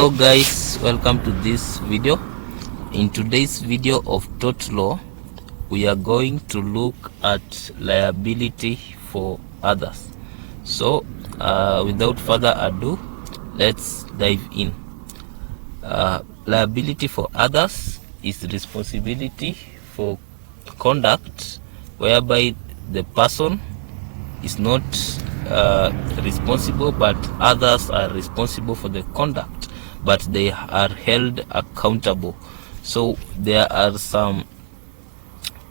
Hello guys, welcome to this video. In today's video of tort law, we are going to look at liability for others. So without further ado, let's dive in. Liability for others is responsibility for conduct whereby the person is not responsible, but others are responsible for the conduct, but they are held accountable. So there are some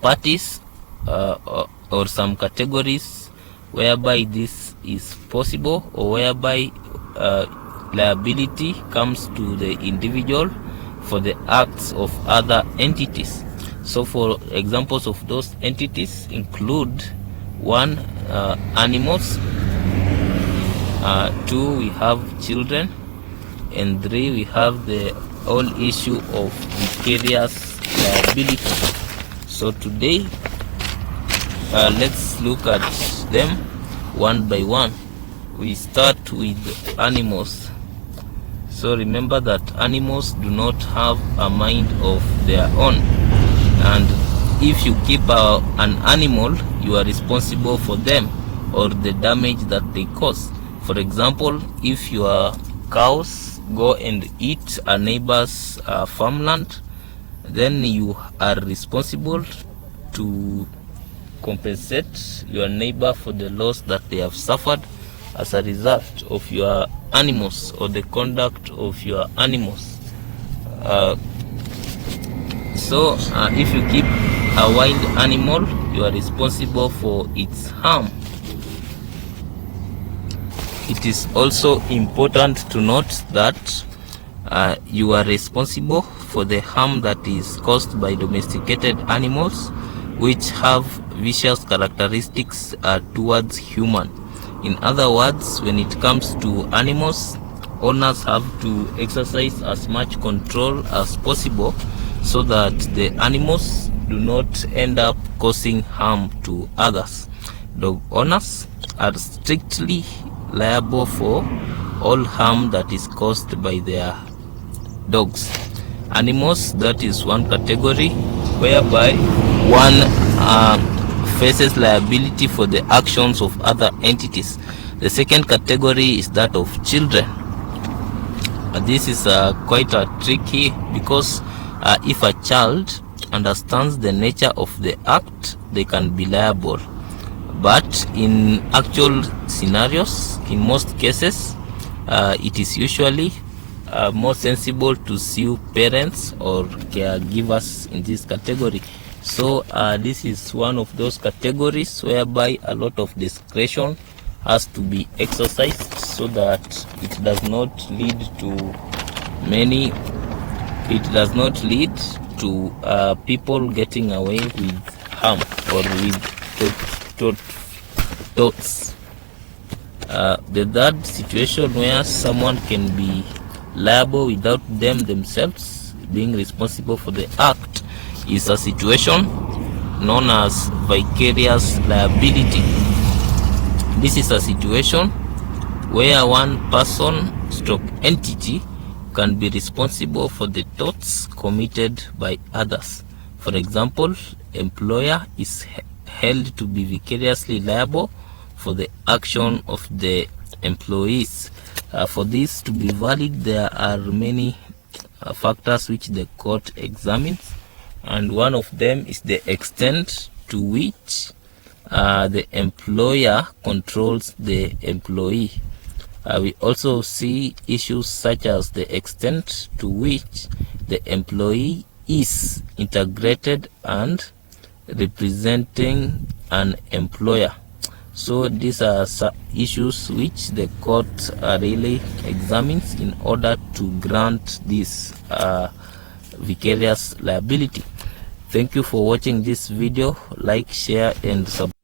parties or some categories whereby this is possible, or whereby liability comes to the individual for the acts of other entities. So for examples of those entities include: 1, animals; 2, we have children; and 3, we have the whole issue of vicarious liability. So today let's look at them one by one. We start with animals. So remember that animals do not have a mind of their own, and if you keep an animal, you are responsible for them or the damage that they cause. For example, if your cows go and eat a neighbor's farmland, then you are responsible to compensate your neighbor for the loss that they have suffered as a result of your animals or the conduct of your animals. So if you keep a wild animal, you are responsible for its harm. It is also important to note that you are responsible for the harm that is caused by domesticated animals which have vicious characteristics towards human. In other words, when it comes to animals, owners have to exercise as much control as possible so that the animals do not end up causing harm to others. Dog owners are strictly liable for all harm that is caused by their dogs. Animals, that is one category whereby one faces liability for the actions of other entities. The second category is that of children. This is quite tricky, because if a child understands the nature of the act, they can be liable. But in actual scenarios, in most cases, it is usually more sensible to sue parents or caregivers in this category. So this is one of those categories whereby a lot of discretion has to be exercised so that it does not lead to people getting away with harm or with torts. The third situation where someone can be liable without them themselves being responsible for the act is a situation known as vicarious liability. This is a situation where one person stroke entity can be responsible for the torts committed by others. For example, employer is held to be vicariously liable for the action of the employees. For this to be valid, there are many factors which the court examines, and one of them is the extent to which the employer controls the employee. We also see issues such as the extent to which the employee is integrated and representing an employer. So these are issues which the court really examines in order to grant this vicarious liability. Thank you for watching this video. Like, share and subscribe.